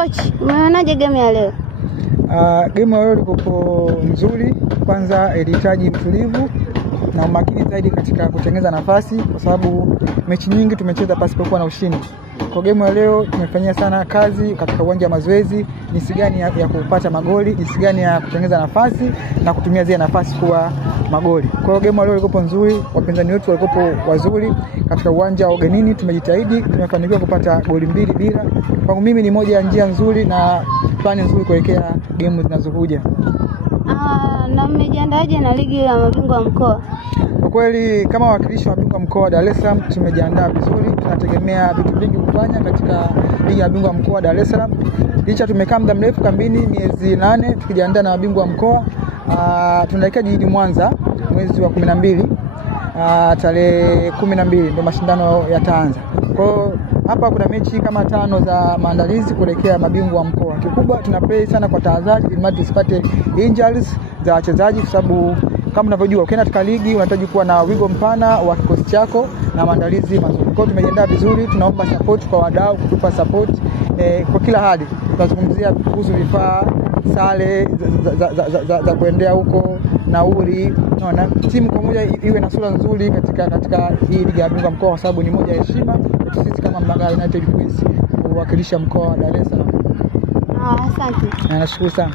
Coach, umeonaje game ya leo? Game ya leo ilikuwa nzuri. Kwanza ilihitaji utulivu na umakini zaidi katika kutengeneza nafasi, kwa sababu mechi nyingi tumecheza pasipokuwa na ushindi. Kwa game ya leo tumefanyia sana kazi katika uwanja wa mazoezi, jinsi gani ya kupata magoli, jinsi gani ya kutengeneza nafasi na kutumia zile nafasi kuwa magoli. Kwa hiyo game ya leo ilikuwa nzuri, wapinzani wetu walikuwa wazuri. Katika uwanja wa ugenini tumejitahidi, tumefanikiwa kupata goli 2 bila. Kwangu mimi ni moja ya njia nzuri na plani nzuri kuelekea game zinazokuja. Na mmejiandaje na ligi ya mabingwa mkoa? Kwa kweli kama wakilishi wa mabingwa mkoa wa Dar es Salaam tumejiandaa vizuri. Tunategemea vitu vingi kufanya katika ligi ya mabingwa mkoa wa Dar es Salaam. Licha tumekaa muda mrefu kambini miezi 8 tukijiandaa na mabingwa mkoa. Tunaelekea jijini Mwanza mwezi wa 12. Tarehe 12 ndio mashindano yataanza. Kwa hiyo hapa kuna mechi kama 5 za maandalizi kuelekea mabingwa mkoa. Kikubwa tunaplay sana kwa tahadhari ili tusipate injuries za wachezaji, kwa sababu kama unavyojua ukienda katika ligi unahitaji kuwa na wigo mpana wa kikosi chako na maandalizi mazuri. Kwa hiyo tumejiandaa vizuri, tunaomba support kwa wadau kutupa support kwa kila hali. Tunazungumzia kuhusu vifaa, sare za kuendea huko, nauli, unaona timu kwa moja iwe na sura nzuri katika hii ligi ya mabingwa mkoa, kwa sababu ni moja ya heshima sisi kama Mbagala United Queens kuwakilisha mkoa wa Dar es Salaam. Asante. Nashukuru sana.